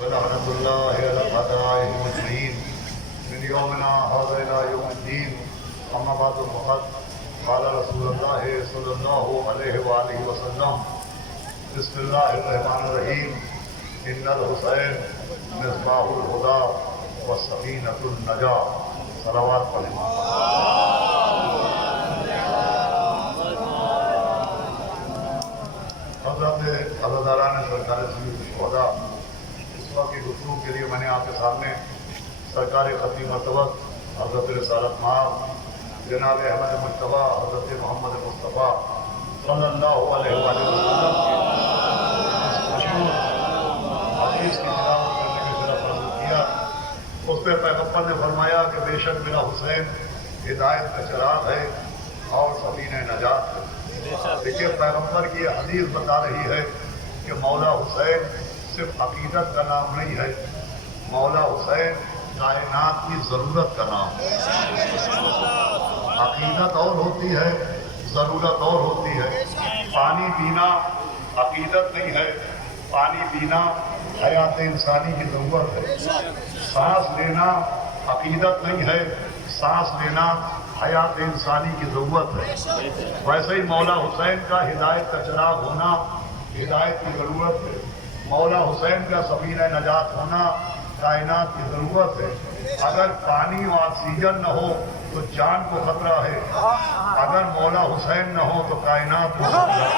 ولعنة الله على أعدائهم أجمعين من يومنا هذا إلى يوم الدين. أما بعد فقد قال رسول الله صلى الله عليه وآله وسلم بسم الله الرحمن الرحيم إن الحسين مصباح الهدى وسفينة النجاة. صلوات پڑھیں. حضرت عزاداران سرکار سید الشہداء، اس وقت کی گفتگو کے لیے میں نے آپ کے سامنے سرکار خطی مرتبہ حضرت رسالت مآب جناب احمد مجتبیٰ حضرت محمد مصطفیٰ صلی اللہ علیہ وآلہ وسلم کی مشہور حدیث کی تلاوت کرنے کی طرف رجوع کیا. اس پہ پیغمبر نے فرمایا کہ بے شک میرا حسین ہدایت کا چراغ ہے اور سفینہ نجات ہے. دیکھیے پیغمبر کی یہ حدیث بتا رہی ہے کہ مولا حسین صرف عقیدت کا نام نہیں ہے، مولا حسین کائنات کی ضرورت کا نام ہے. عقیدت اور ہوتی ہے، ضرورت اور ہوتی ہے. پانی پینا عقیدت نہیں ہے، پانی پینا حیات انسانی کی ضرورت ہے. سانس لینا عقیدت نہیں ہے، سانس لینا حیات انسانی کی ضرورت ہے. ویسے ہی مولا حسین کا ہدایت کا چراغ ہونا ہدایت کی ضرورت ہے. مولا حسین کا سفینہ نجات ہونا کائنات کی ضرورت ہے. اگر پانی و آکسیجن نہ ہو تو جان کو خطرہ ہے، اگر مولا حسین نہ ہو تو کائنات کو خطرہ ہے.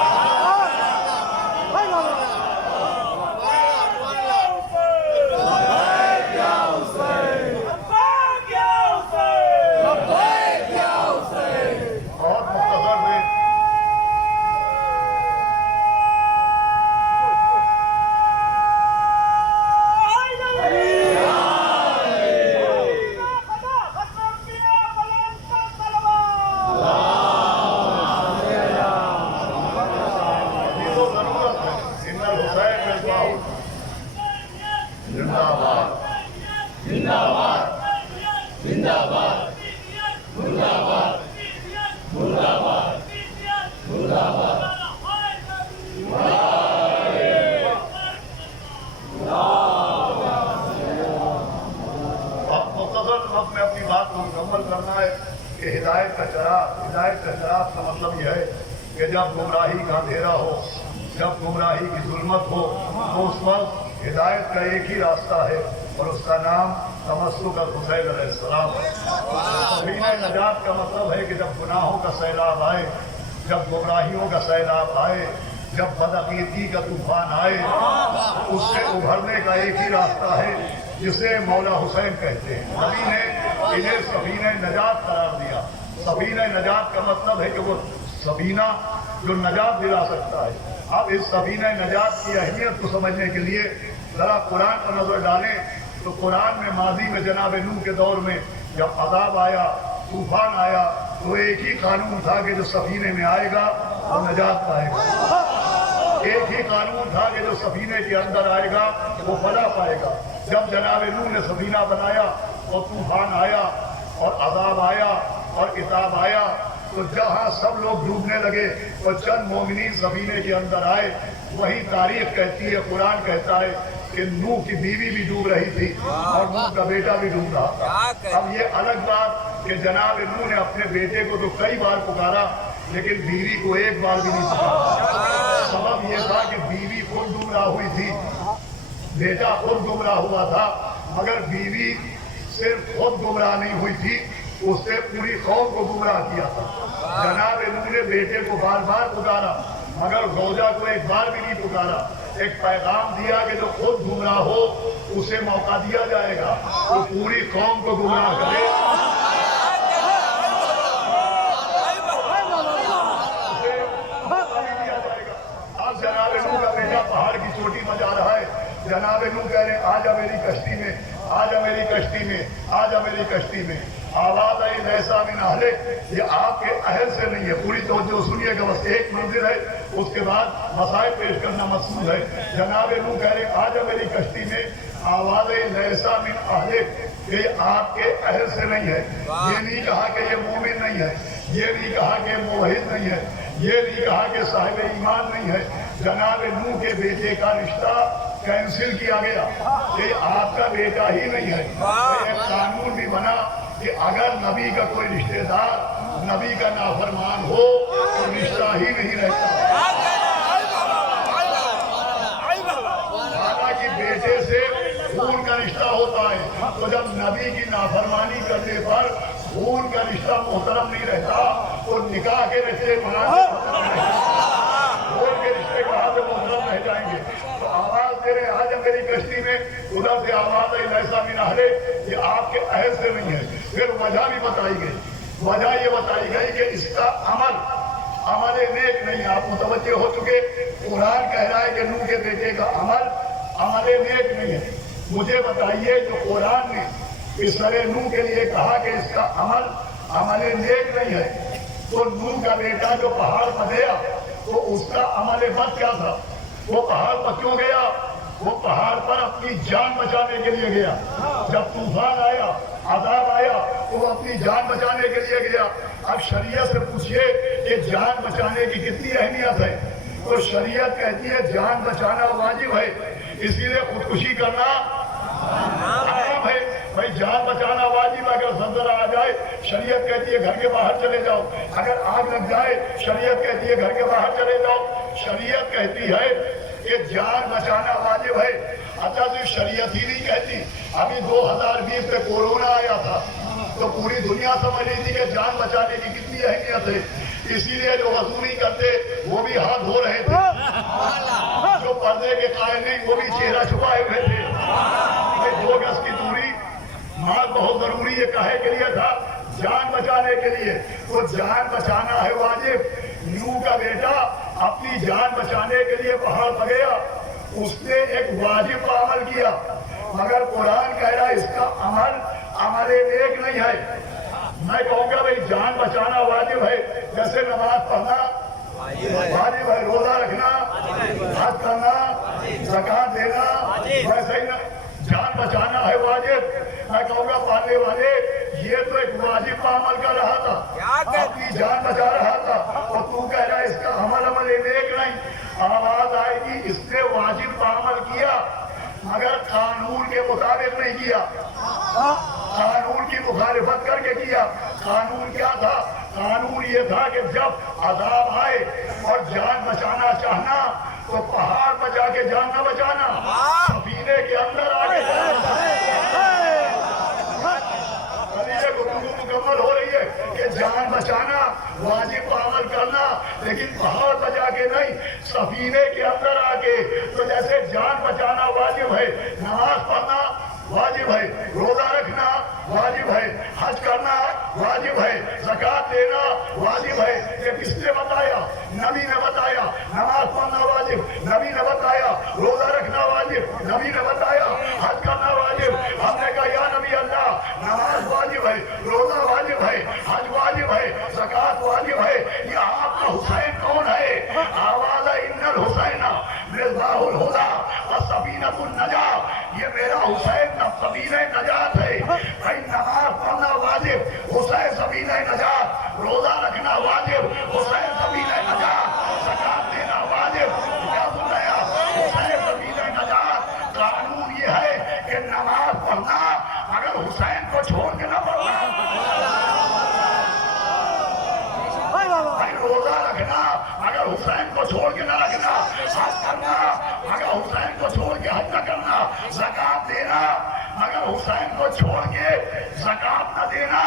ہدایت کا چراغ کا مطلب یہ ہے کہ جب گمراہی کا اندھیرا ہو، جب گمراہی کی ظلمت ہو، تو اس وقت ہدایت کا ایک ہی راستہ ہے اور اس کا نام تمسک الحسین علیہ السلام ہے. سفینہ نجات کا مطلب ہے کہ جب گناہوں کا سیلاب آئے، جب گمراہیوں کا سیلاب آئے، جب بدعقیدگی کا طوفان آئے، اس سے ابھرنے کا ایک ہی راستہ ہے جسے مولا حسین کہتے ہیں. نبی نے انہیں سفینہ نجات قرار دیا. سفینہ نجات کا مطلب ہے کہ وہ سفینہ جو نجات دلا سکتا ہے. اب اس سفینہ نجات کی اہمیت کو سمجھنے کے لیے ذرا قرآن پر نظر ڈالیں تو قرآن میں ماضی میں جناب نوح کے دور میں جب عذاب آیا، طوفان آیا، تو ایک ہی قانون تھا کہ جو سفینے میں آئے گا وہ نجات پائے گا. ایک ہی قانون تھا کہ جو سفینے کے اندر آئے گا وہ فلاح پائے گا. جب جناب نوح نے سفینہ بنایا اور طوفان آیا اور عذاب آیا اور عذاب آیا تو جہاں سب لوگ ڈوبنے لگے اور چند مومنین سفینے کے اندر آئے. وہی تاریخ کہتی ہے، قرآن کہتا ہے کہ نوح کی بیوی بھی ڈوب رہی تھی اور نوح کا بیٹا بھی ڈوب رہا تھا. اب یہ الگ بات کہ جناب نوح نے اپنے بیٹے کو تو کئی بار پکارا لیکن بیوی کو ایک بار بھی نہیں پکارا. سبب یہ تھا کہ بیوی خود گمراہ ہوئی تھی، بیٹا خود گمراہ ہوا تھا، مگر بیوی صرف خود گمراہ نہیں ہوئی تھی، اس نے پوری قوم کو گمراہ کیا تھا. جناب نوح نے بیٹے کو بار بار پکارا مگر زوجہ کو ایک بار بھی نہیں پکارا. ایک پیغام دیا کہ جو خود گمراہ ہو اسے موقع دیا جائے گا، وہ پوری قوم کو گمراہ کرے. اب جناب نوح کا بیٹا پہاڑ کی چوٹی پر جا رہا ہے. جناب نوح کہہ رہے آجا میری کشتی میں، آجا میری کشتی میں، آجا میری کشتی میں. آواز آئی لیسا من اہلک، یہ آپ کے اہل سے نہیں ہے. پوری توجہ سنیے گا، بس ایک منظر ہے، اس کے بعد مسائل پیش کرنا مقصود ہے. جناب نوح کہہ رہے آجا میری کشتی میں. آواز آئی لیسا من اہلک، یہ آپ کے اہل سے نہیں ہے. یہ نہیں کہا کہ یہ مومن نہیں ہے، یہ نہیں کہا کہ موحد نہیں ہے، یہ نہیں کہا کہ صاحب ایمان نہیں ہے. جناب نوح کے بیٹے کا رشتہ कैंसिल किया गया, ये आपका बेटा ही नहीं है। तो एक कानून भी बना कि अगर नबी का कोई रिश्तेदार नबी का नाफरमान हो तो रिश्ता ही नहीं रहता। हालांकि बेटे से खून का रिश्ता होता है, तो जब नबी की नाफरमानी करने पर खून का रिश्ता मोहतरम नहीं रहता, तो निकाह के रिश्ते खून के रिश्ते कहाँ से मोहतरम रह जाएंगे। तो आवाज दे रहे आज मेरी कश्ती में उधर से आवाज आई ऐसा भी नहले, ये आपके अहद से नहीं है। फिर वजह भी बताई गई, वजह ये बताई गई कि इसका अमल नेक नहीं। आप मुतवज्जे हो चुके, कुरान कह रहा है कि नूह के बेटे का अमल नेक नहीं है। मुझे बताइए जो कुरान ने इस तरह नूह के लिए कहा कि इसका अमल नेक नहीं है, तो नूह का बेटा जो पहाड़ पर गया तो उसका अमल बद क्या था? वो पहाड़ पर क्यों गया? वो पहाड़ पर अपनी जान बचाने के लिए गया। जब तूफान आया, अजाब आया, तो वो अपनी जान बचाने के लिए गया। अब शरीयत से पूछिए कि जान बचाने की कितनी अहमियत है, तो शरीयत कहती है जान बचाना वाजिब है, इसीलिए खुदकुशी करना हराम है। भाई जान बचाना वाजिब है, अगर सल्तनत आ जाए शरीयत कहती है घर के बाहर चले जाओ, अगर आग लग जाए शरीयत कहती है घर के बाहर चले जाओ। शरीयत कहती है कि जान बचाना वाजिब है। अच्छा तो शरीयत ही नहीं कहती। अभी 2020 में कोरोना आया था तो पूरी दुनिया समझ रही थी कि जान बचाने की कितनी अहमियत है, इसीलिए जो वजू नहीं करते वो भी हाथ धो रहे थे, जो पर्दे के कायल नहीं वो भी चेहरा छुपाए हुए थे। 2 गज की दूरी मास्क बहुत जरूरी है, काहे के लिए था? जान बचाने के लिए। तो जान बचाना है वाजिब। नूह का बेटा अपनी जान बचाने के लिए पहाड़ पर गया, उसने एक वाजिब का अमल किया, मगर कुरान कह रहा है इसका अमल नेक नहीं है। मैं कहूँगा भाई जान बचाना वाजिब है, जैसे नमाज पढ़ना वाजिब है, रोजा रखना, हज करना, ज़कात देना, वैसे ही जान बचाना है वाजिब। मैं कहूँगा पालने वाले ये तो एक वाजिब का अमल कर रहा था, अपनी जान बचा रहा था, और तू कह रहा है इसका अमल नेक नहीं। आवाज आएगी इसने वाजिब का अमल किया मगर कानून के मुताबिक नहीं किया, कानून की मुखालिफत करके किया। कानून क्या था? कानून ये था कि जब अजाब आए और जान बचाना चाहना तो पहाड़ पर जाके जान न बचाना, सफीने के अंदर आके मुकम्मल हो रही है कि जान बचाना वाजिब का अमल करना, लेकिन पहाड़ पर जाके नहीं, सफीने के अंदर आके। तो जैसे जान बचाना वाजिब है, नमाज पढ़ना वाजिब है, रोजा रखना वाजिब है, हज करना वाजिब है, ज़कात देना वाजिब है। ये किसने बताया? नबी ने बताया। नमाज पढ़ना वाजिब, नबी ने बताया। रोजा रखना वाजिब, नबी ने बताया। हज करना वाजिब, हमने कहा या नबी अल्लाह नमाज वाजिब है, रोजा वाजिब है, हज वाजिब है, ज़कात वाजिब है। ये आपका हुसैन कौन है? आवाज़ है इन्नल हुसैन मिस्बाहुल हुदा व सबीनतुन नजात, ये मेरा हुसैन सबीने नजात है। भाई नमाज पढ़ना वाजिब, हुसैन सबीने नजात, रोजा रखना वाजिब, हुसैन सबीने नजात, ज़कात देना वाजिब, क्या सुन रहे आप? हुसैन सबीने नजात। कानून ये है कि नमाज पढ़ना अगर हुसैन को छोड़ के ना पढ़ना, भाई रोजा रखना अगर हुसैन को छोड़ के ना रखना, हज करना अगर हुसैन को छोड़ के हज न करना, ज़कात देना अगर हुसैन को छोड़ के ज़कात न देना,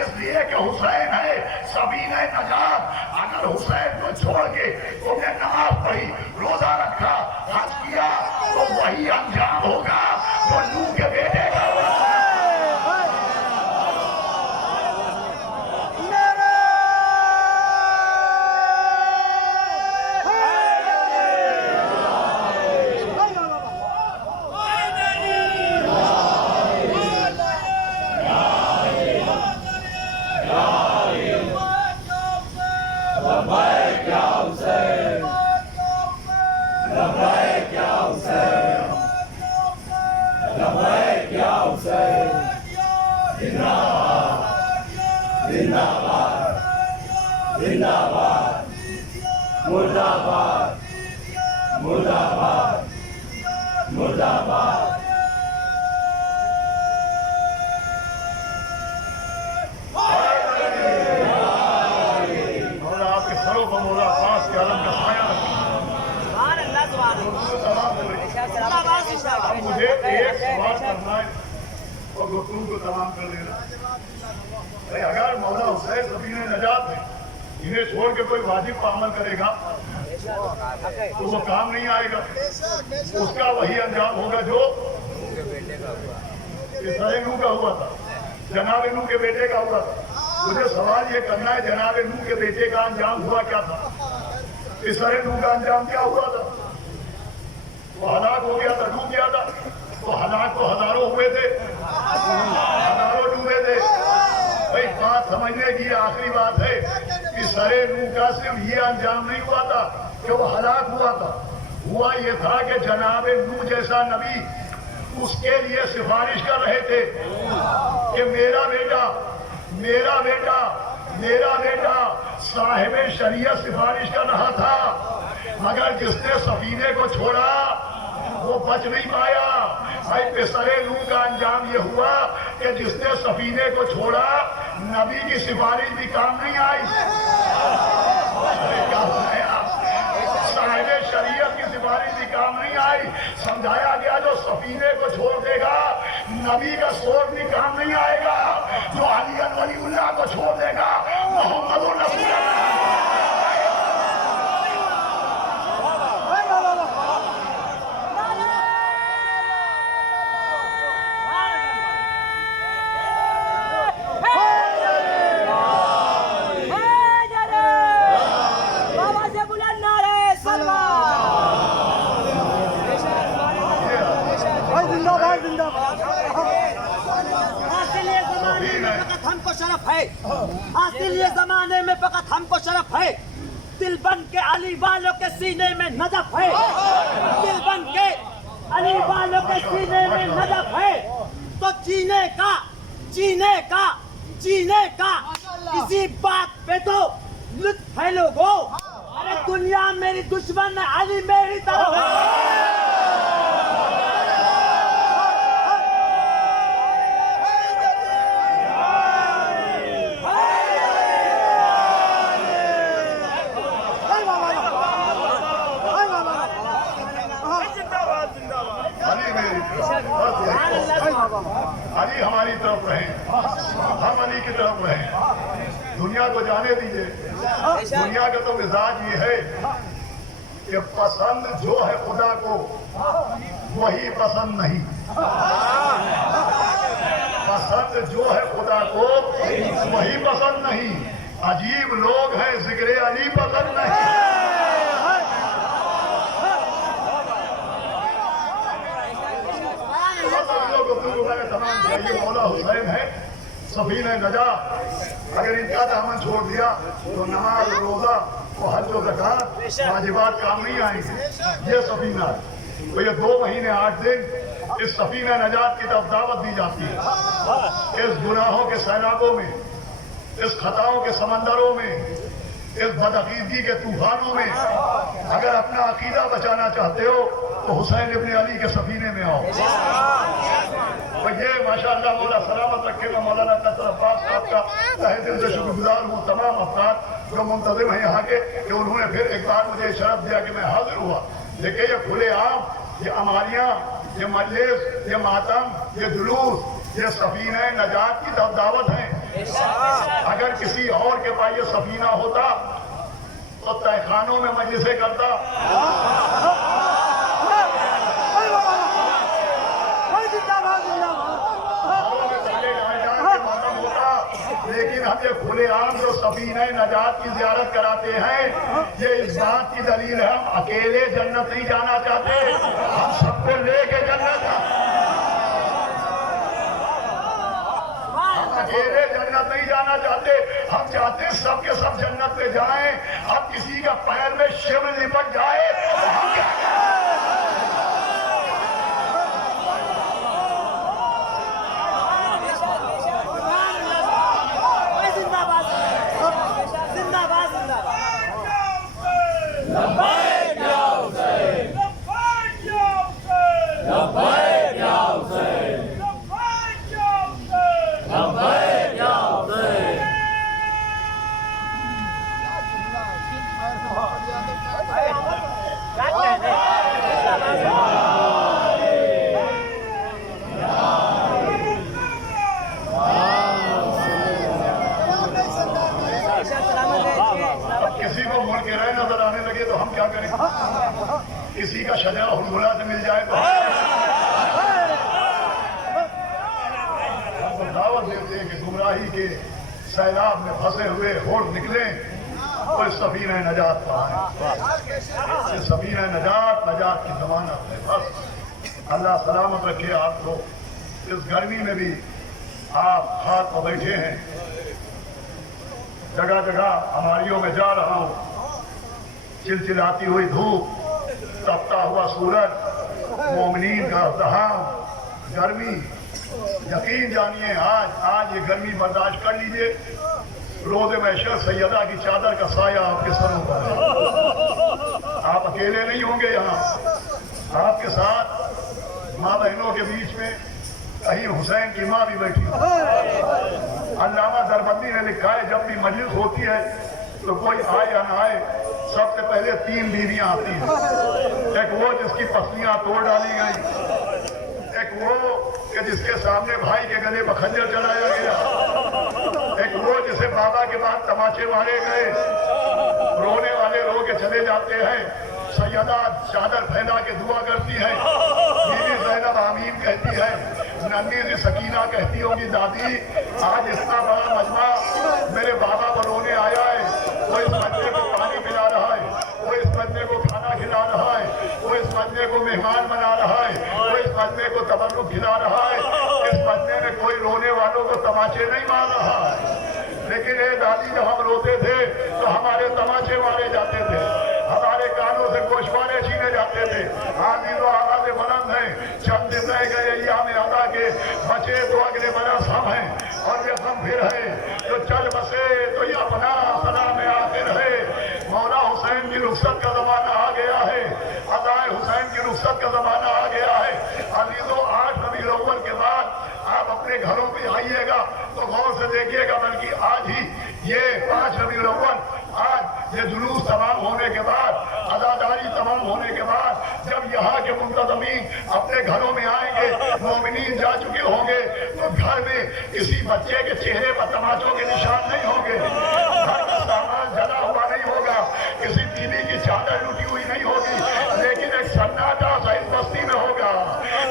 इसलिए कि हुसैन है सबीने नजात। अगर हुसैन को छोड़ के तुमने नमाज पढ़ी, रोजा रखा, हज किया, तो वही अंजाम होगा जो नूह के बेटे का हुआ। مولا آپ کے سروں پر مولا خاص کے عالم کا سایہ رکھے. مجھے ایک سوال کرنا ہے اور گفتگو کو تمام کر دینا. اگر مولا حسین سفینہ نجات ہے, انہیں چھوڑ کے کوئی واجب پر عمل کرے گا تو وہ کام نہیں آئے گا. اس کا وہی انجام ہوگا جو اسرائیل نوح کا ہوا تھا, جناب نوح کے بیٹے کا ہوا تھا. مجھے سوال یہ کرنا ہے, جناب نوح کے بیٹے کا انجام ہوا کیا تھا؟ اسرائیل نوح کا انجام کیا ہوا تھا؟ وہ ہلاک ہو گیا تھا, ڈوب گیا تھا. تو ہلاک تو ہزاروں ہوئے تھے, ہزاروں ڈوبے تھے. بھائی بات سمجھنے کی آخری بات ہے کہ سرے نوح کا صرف یہ انجام نہیں ہوا تھا کہ وہ ہلاک ہوا تھا. ہوا یہ تھا کہ جناب نوح جیسا نبی اس کے لیے سفارش کر رہے تھے کہ میرا بیٹا صاحب شریعت سفارش کر رہا تھا, مگر جس نے سفینے کو چھوڑا وہ بچ نہیں پایا. بھائی پسرے نوح کا انجام یہ ہوا کہ جس نے سفینے کو چھوڑا نبی کی سفارش بھی کام نہیں آئی. صاحب شریعت کی سفارش بھی کام نہیں آئی. سمجھایا گیا جو سفینے کو چھوڑ دے گا نبی کا سوٹ بھی کام نہیں آئے گا. جو علی ولی اللہ کو چھوڑ دے گا محمد رسول اللہ. حاصل یہ زمانے میں فقط ہم کو شرف ہے, دل بن کے علی والوں کے سینے میں نجف ہے. دل بن کے علی والوں کے سینے میں نجف ہے. تو جینے کا کسی بات پہ تو لطف ہے لوگوں. ارے دنیا میری دشمن ہے, علی میری طرف ہے. علی ہماری طرف رہیں, ہم علی کی طرف رہیں. دنیا کو جانے دیجئے. دنیا کا تو مزاج یہ ہے کہ پسند جو ہے خدا کو وہی پسند نہیں. پسند جو ہے خدا کو وہی پسند نہیں. عجیب لوگ ہیں, ذکر علی پسند نہیں. یہ مولا حسین ہے سفینہ نجات. اگر ان کا دامن چھوڑ دیا تو نماز, روزہ, حج و زکات واجبات کام نہیں آئیں گے. یہ سفینہ ہے. تو یہ 2 مہینے 8 دن اس سفینہ نجات کی طرف دعوت دی جاتی ہے. اس گناہوں کے سیلابوں میں, اس خطاؤں کے سمندروں میں, اس بدعقیدگی کے طوفانوں میں اگر اپنا عقیدہ بچانا چاہتے ہو تو حسین ابن علی کے سفینے میں آؤ. تو یہ ماشاءاللہ مولا سلامت رکھے گا. مولانا قصر عباس صاحب کا تہ دل سے شکر گزار ہوں. تمام افراد جو منتظم ہیں یہاں کے کہ انہوں نے پھر ایک بار مجھے شرف دیا کہ میں حاضر ہوا. دیکھیں یہ کھلے عام, یہ اماریاں, یہ مجلس, یہ ماتم, یہ جلوس, یہ سفینہ نجات کی دعوت ہیں. اگر کسی اور کے پاس یہ سفینہ ہوتا تو تہ خانوں میں مجلسیں کرتا. لیکن ہم یہ کھلے عام جو سفینہ نجات کی زیارت کراتے ہیں یہ اس بات کی دلیل ہے ہم اکیلے جنت نہیں جانا چاہتے, ہم سب کو لے کے جنت. ہم اکیلے جنت نہیں جانا چاہتے, ہم چاہتے ہیں سب کے سب جنت میں جائیں. اب کسی کا پیر میں شمع لپٹ جائے تو ہم کیا کریں؟ لبیک یا حسین، لبیک یا حسین، لبیک गुमराही के सैलाब में फंसे हुए होड़ निकले तो इस सफीना नजात पाए। इस सफीना नजात की जमानत है। बस अल्लाह सलामत रखे आपको। इस गर्मी में भी आप हाथ पर बैठे हैं। जगह जगह हमारियों में जा रहा हूँ, चिलचिलाती हुई धूप, तपता हुआ सूरज, मोमिनीन का अज़्ज़हाम, गर्मी। यकीन जानिए आज ये गर्मी बर्दाश्त कर लीजिए। रोज़े महशर सैयदा की चादर का साया आपके सरों पर है। आप अकेले नहीं होंगे यहाँ, आपके साथ माँ बहनों के बीच में कहीं हुसैन की माँ भी बैठी है। अल्लामा दरबंदी ने लिखा है, जब भी मजलिस होती है तो कोई आए या ना आए, सबसे पहले 3 बीवियां आती हैं। एक वो जिसकी पसलियां तोड़ डाली गई, एक वो कि जिसके सामने भाई के गले पर खंजर चलाया गया, एक वो जिसे बाबा के बाद तमाचे मारे गए। रोने वाले रो के चले जाते हैं। सैयदा चादर फैला के दुआ करती है, बीवी ज़ैनब आमीन कहती है, नन्ही सी सकीना कहती होगी, दादी आज इतना बड़ा मजमा मेरे बाबा को रोने आया है। वो इस बच्चे को पानी पिला रहा है, वो इस बच्चे को खाना खिला रहा है, वो इस बच्चे को मेहमान बना रहा है, वो इस बच्चे को तबर्रुक खिला रहा है। इस बच्चे में कोई रोने वालों को तमाचे नहीं मार रहा है। लेकिन ये दादी जब हम रोते थे तो हमारे तमाचे मारे जाते थे, हमारे कानों से गोशवारे छीने जाते थे। आदमी तो आवाज़ें बुलंद हैं, चंद दिन रह गए अय्याम अदा के, बचे तो अगले बरस हम हैं और ये हम फिर है तो चल बसे तो ये अपना सलाम आखिर है। मौला हुसैन की रुखसत का जमाना आ गया है, अदाए हुसैन की रुखसत का जमाना आ गया है। अजीजो 8 रबीउल अव्वल के बाद आप अपने घरों पे आइएगा तो गौर से देखिएगा, बल्कि आज ही ये 5 रबीउल अव्वल, आज ये जुलूस तमाम होने के बाद, अदादारी तमाम होने के बाद, जब यहाँ के मुंतज़मीन अपने घरों में आएंगे, मोमिनीन जा चुके होंगे, तो घर में किसी बच्चे के चेहरे पर तमाचों के निशान नहीं होंगे, घर का सामान जला हुआ नहीं होगा, किसी बीवी की चादर लुटी हुई नहीं होगी, लेकिन एक सन्नाटा सा इस बस्ती में होगा।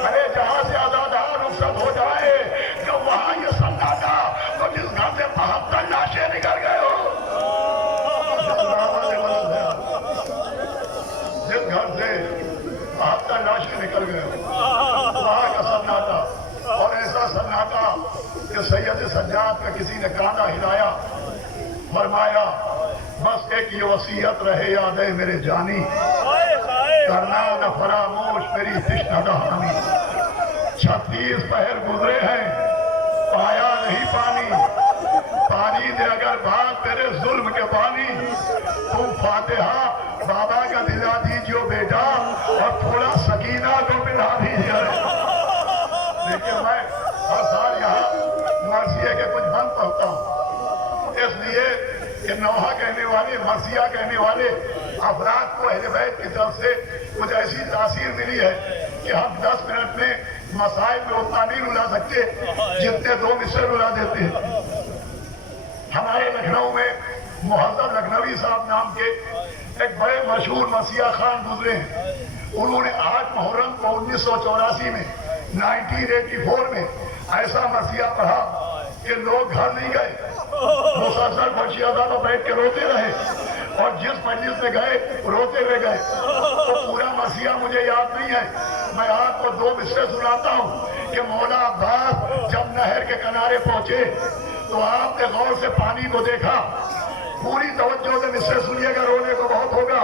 अरे जहाँ से अदादार रुखसत हो जाए, तो वहाँ ये सन्नाटा, तो जिस घर से 72 लाशें निकल गए हो, जिस घर से 72 लाशें निकल गए, वहाँ का सन्नाटा। और ऐसा सन्नाटा कि सैयद सज्जाद का किसी ने काना हिलाया, फरमाया बस एक ये वसीयत रहे याद है मेरे जानी, करना न फरामोश मेरी तिश्न कहानी। 36 पहर गुजरे हैं, पाया नहीं पानी, पानी दे अगर बात तेरे जुल्म के पानी। तुम फातिहा बाबा का दिला दीजिए बेटा, और थोड़ा सकीना को मिला दीजिए। लेकिन मैं हर साल यहाँ मरसिया के कुछ बंद पढ़ता हूँ, इसलिए कि नौहा कहने वाले, मरसिया कहने वाले अफराद को अहले बैत की तरफ से कुछ ऐसी तासीर मिली है कि हम 10 मिनट में मसाइल में उतना नहीं रुला सकते जितने 2 मिसर रुला देते हैं। हमारे लखनऊ में मुहज्जब लखनवी साहब नाम के एक बड़े मशहूर मसीहा खान गुजरे हैं। उन्होंने 8 मुहर्रम को 1984 में 1984 में ऐसा मसीहा पढ़ा कि लोग घर नहीं गए, मुसलसल बशियादा पर बैठ के रोते रहे, और जिस मजलिस में गए रोते हुए गए। तो पूरा मसीहा मुझे याद नहीं है, मैं आपको 2 मिसरे सुनाता हूँ कि मौला अब्बास जब नहर के किनारे पहुंचे तो आपने गौर से पानी को देखा। पूरी तवज्जो से मिसरे सुनिएगा, रोने को बहुत होगा।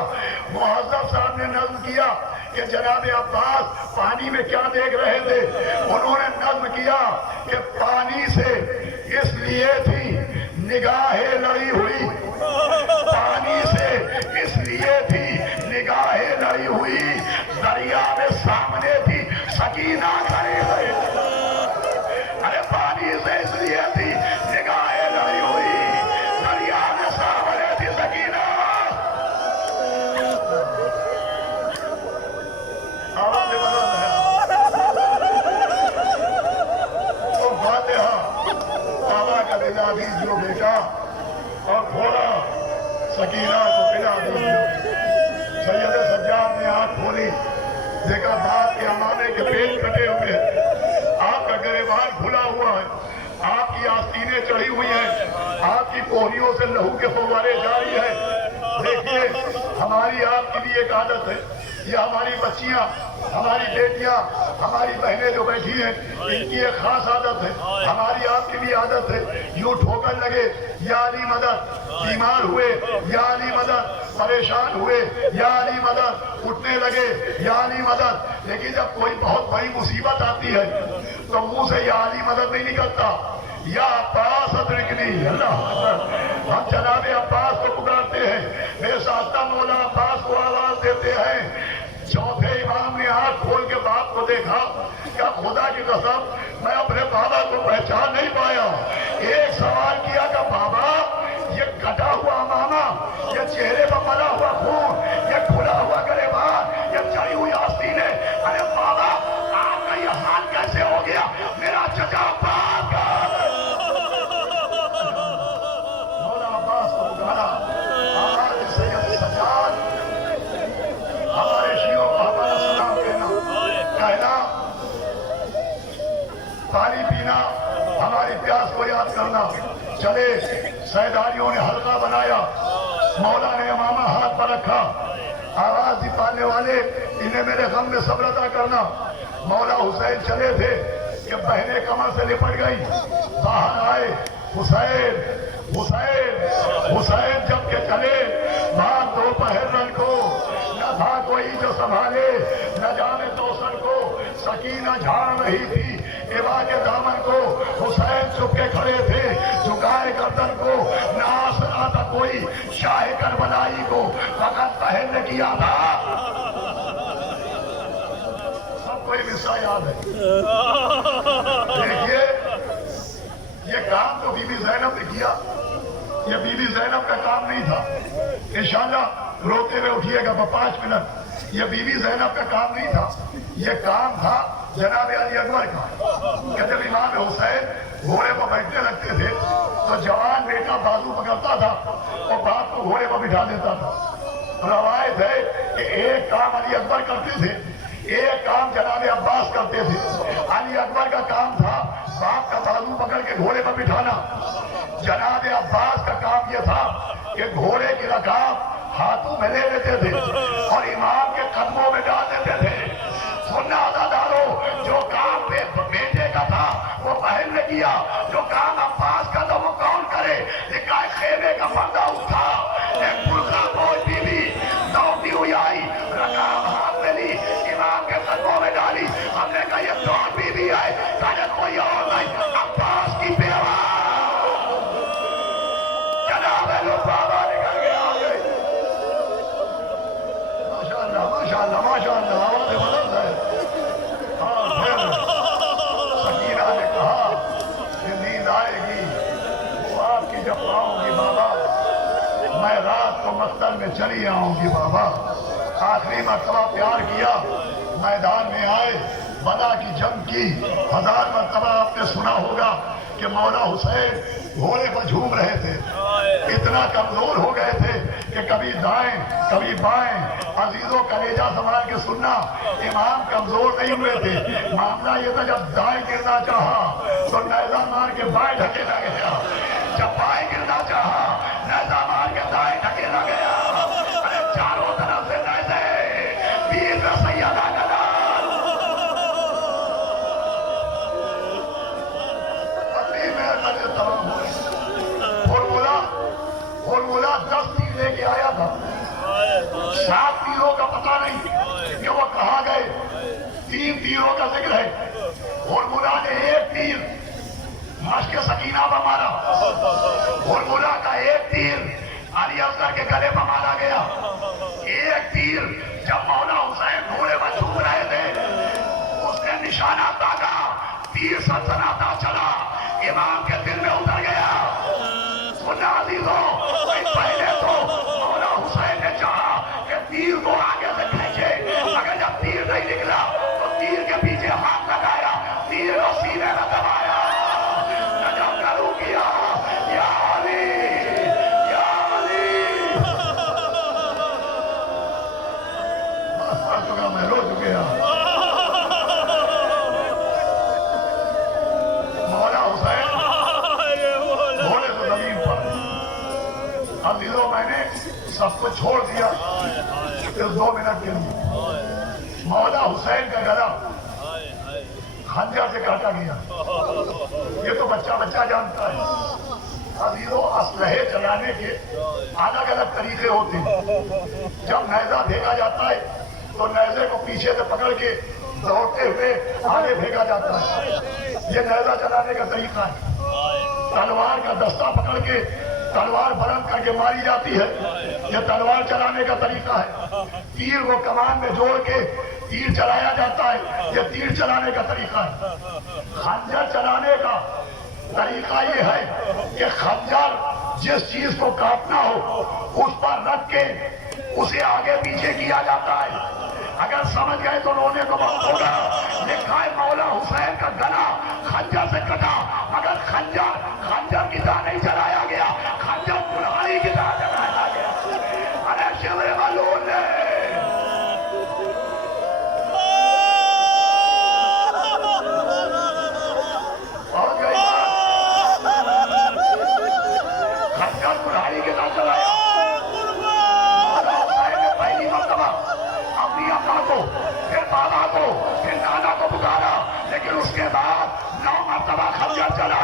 मुहज्जब साहब ने नज्म किया कि जनाब अब्बास पानी में क्या देख रहे थे। उन्होंने नज्म किया कि पानी से इसलिए थी निगाहें लड़ी हुई, पानी से इसलिए थी निगाहें लड़ी हुई, दरिया में सामने थी सकीना खड़े हुए। अरे पानी से इसलिए थी निगाहें लड़ी हुई, दरिया में सामने थी सकीना। आवाज़ बुलंद है तो फातिहा बाबा का दिला दीजिए बेटा, और थोड़ा सकीना को पिला दीजिए। सैयद सज्जाद ने आंख खोली, देखा बाप के अमाने के पेट कटे हुए हैं, आपका गिरेबान खुला हुआ है, आपकी आस्तीनें कोहनियां चढ़ी हुई हैं, आपकी कोहनियों से लहू के फव्वारे जारी है। देखिए हमारी आपकी भी एक आदत है, ये हमारी बच्चियां, हमारी बेटियां, हमारी बहनें जो बैठी हैं, इनकी एक खास आदत है, हमारी आपकी भी आदत है। यूं ठोकर लगे या अली मदद, बीमार हुए या अली मदद, परेशान हुए या अली मदद, उठने लगे या अली मदद। लेकिन जब कोई बहुत बड़ी मुसीबत आती है तो मुंह से या अली मदद नहीं निकलता, या अब्बास अदरिकनी, अल्लाह अकबर। हम जनाबे अब्बास को पुकारते हैं, मेरे साथ मौला अब्बास को आवाज देते हैं। चौथे इमाम ने आंख खोल के बाप को देखा, क्या खुदा की कसम मैं अपने बाबा को पहचान नहीं पाया। एक सवाल किया कि बाबा ये कटा हुआ मामा, ये चेहरे पर मरा हुआ खून, ये खुला हुआ गरेबान, ये चढ़ी हुई आस्तीनें, अरे बाबा आपका ये हाल कैसे हो गया। मेरा चचा बाप का मौला अब्बास को पुकारा, आवाज सैयद सज्जाद, हमारे शियों को हमारा सलाम कहना, पानी पीना, हमारी प्यास को याद करना। चले सहदारियों ने हल्का बनाया, मौला ने मामा हाथ पर रखा, आवाज ही पालने वाले इन्हें मेरे गम में सब्र अता करना। मौला हुसैन चले थे कि बहने कमर से लिपट गई, बाहर आए हुसैन हुसैन हुसैन जब के चले, बाहर दोपहर रन को न था कोई जो संभाले, न जाने दोसर को सकीना झाड़ रही थी इबा के दामन को। हुसैन चुपके खड़े थे झुकाए गर्दन को, न आसरा था कोई शाह करबलाई को, फकत पहन ने किया था। सबको एक हिस्सा याद है। देखिए ये काम तो बीबी ज़ैनब ने किया, ये बीबी ज़ैनब का काम नहीं था। इंशाअल्लाह रोते हुए उठिएगा 5 मिनट। ये बीबी ज़ैनब का काम नहीं था, ये काम था जनाब अली अकबर का। कि जब इमाम हुसैन घोड़े पर बैठने लगते थे तो जवान बेटा बाजू पकड़ता था और बाप को घोड़े पर बिठा देता था। रवायत है कि एक काम अली अकबर करते थे, एक काम जनाब अब्बास करते थे। अली अकबर का काम था बाप का बाजू पकड़ के घोड़े पर बिठाना। जनाब अब्बास का काम यह था कि घोड़े की रकाब हाथों में ले लेते थे और इमाम के कदमों में डाल देते थे। सुनना अदादारों, जो काम बेटे का था वो बहन ने किया, जो काम अब्बास का था वो कौन करे। लिखा है खेमे का पर्दा उठा, एक बुर्का बोझ बीवी दौड़ती हुई आई, रकाब हाथ में ली, इमाम के कदमों में डाली। हमने कहा ये कौन बीवी है, कहा कोई और नहीं, अब्बास की बेवा। जनाब बाबा निकल के आ गए। माशाअल्लाह माशाअल्लाह माशाअल्लाह, आवाज़ बदल है। हाँ फिर सकीना ने कहा कि नींद आएगी वो आपकी जब पाऊंगी बाबा, मैं रात को मस्तर में चली आऊंगी बाबा। आखिरी मरतबा प्यार किया, मैदान में आए, बदा की जंग की। 1000 मरतबा आपने सुना होगा कि मौला हुसैन घोड़े पर झूम रहे थे, इतना कमजोर हो गए थे कि कभी दाएं कभी बाएं। अजीजों कलेजा संभाल के सुनना, इमाम कमजोर नहीं हुए थे। मामला ये था जब दाएं गिरना चाहा तो नैजा मार के बाएं ढकेला गया, जब बाएं गिरना चाहा नैजा मार के दाएं ढकेला गया। अरे चारों तरफ से नैजे वीर सैयदा का पत्नी में तमाम हुए। फॉर्मूला 10 तीर लेके आया था, 7 तीरों का पता नहीं कि वो कहाँ गए। 3 तीरों का जिक्र है। फॉर्मूला ने 1 तीर मश्क सकीना पर मारा, फॉर्मूला का 1 तीर अली असगर के गले पर मारा गया। 1 तीर जब मौला हुसैन घोड़े पर झूम रहे थे उसने निशाना ताका, तीर सनसनाता चला, इमाम के दिल में उतर गया। सुनना अजीजों, पहले तो मौला हुसैन ने चाहा कि तीर को आगे से खींचे, अगर जब तीर नहीं निकला तो तीर के पीछे हाथ लगाया, तीर को सीने में दबाया, नजम करू किया, या अली या अली। बस पढ़ चुका मैं, रो चुके मौला हुसैन सब कुछ छोड़ दिया सिर्फ 2 मिनट के लिए। मौला हुसैन का गला खंजर से काटा गया। ये तो बच्चा बच्चा जानता है। अजीजों, असलहे चलाने के अलग अलग तरीके होते हैं। जब नेजा फेंका जाता है तो नेजे को पीछे से पकड़ के दौड़ते हुए आगे फेंका जाता है। ये नेजा चलाने का तरीका है। तलवार का दस्ता पकड़ के तलवार बुलंद करके मारी जाती है। ये तलवार चलाने का तरीका है। तीर को कमान में जोड़ के तीर चलाया जाता है। ये तीर चलाने का तरीका है। खंजर चलाने का तरीका ये है कि खंजर जिस चीज को काटना हो उस पर रख के उसे आगे पीछे किया जाता है। अगर समझ गए तो रोने को बहुत होगा। लिखा है मौला हुसैन का गला खंजर से कटा, मगर खंजर की तरह नहीं चलाया गया, खंजर कुल्हाड़ी की तरह चलाया गया। अरे शिवरे वालों ने खंजर कुल्हाड़ी की तरह चलाया। मौला हुसैन ने पहली मर्तबा अपनी अम्मा को, फिर बाबा को, फिर नाना को पुकारा, लेकिन उसके बाद 9 मर्तबा खंजर चला।